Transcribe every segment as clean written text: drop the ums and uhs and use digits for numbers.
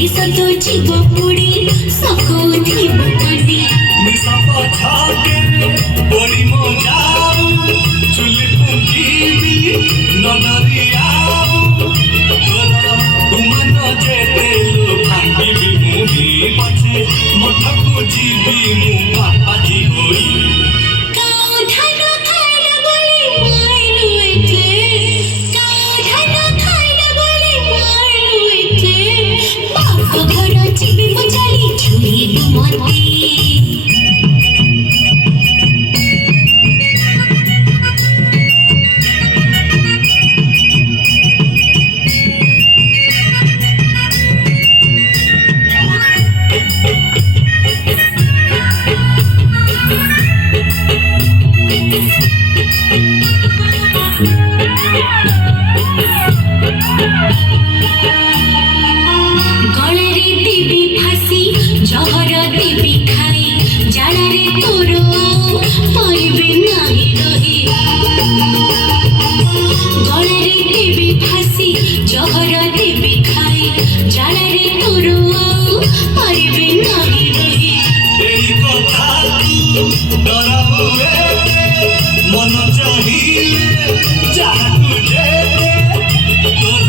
निशा तो जीव पुड़ी सको थी बकनी निशा पछाके बड़ी मजाऊ चुली फुंकीबी नदरियाऊ तोरा तुमन जेते लो भांगीबी मुही पछे मठकु जीबी मु बापा जी होई गलरे देवी फासी जहर देवी खाई जाड़े तोर पाइबे नाही रही गलरे देवी फासी जहर देवी खाई जाड़े तोर पाइबे नाही रही এই কথা তু ডরাবে মন চাহিলে যাহাকু যেতে তোর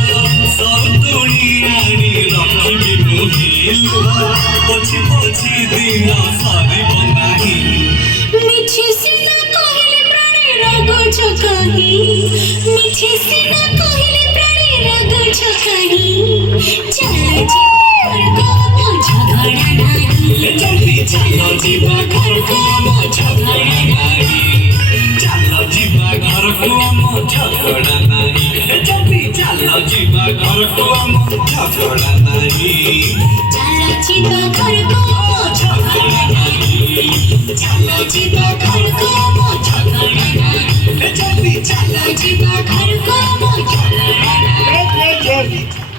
সতুড়ি আনি রখিবি মুহিলু পছি পছি দিন সরিব নাহি মিছে সিনা কহিলে প্রাণে রাগ ছকাহি মিছে সিনা কহিলে প্রাণে রাগ ছকাহি চল জীবন কম ঝগড়া নাহি জলদি চলো ଯିବା ଘରକୁ ଆମ ଝଗଡ଼ା ନାହିଁ ଚାଲ ଯିବା ଘରକୁ ଆମ ଝଗଡ଼ା ନାହିଁ ଜଲଦି ଚାଲ ଯିବା ଘରକୁ ଆମ ଝଗଡ଼ା ନାହିଁ चल जीवा घर को झगड़ा नहीं चल जीवा घर को झगड़ा नहीं जल्दी चल जीवा घर को झगड़ा नहीं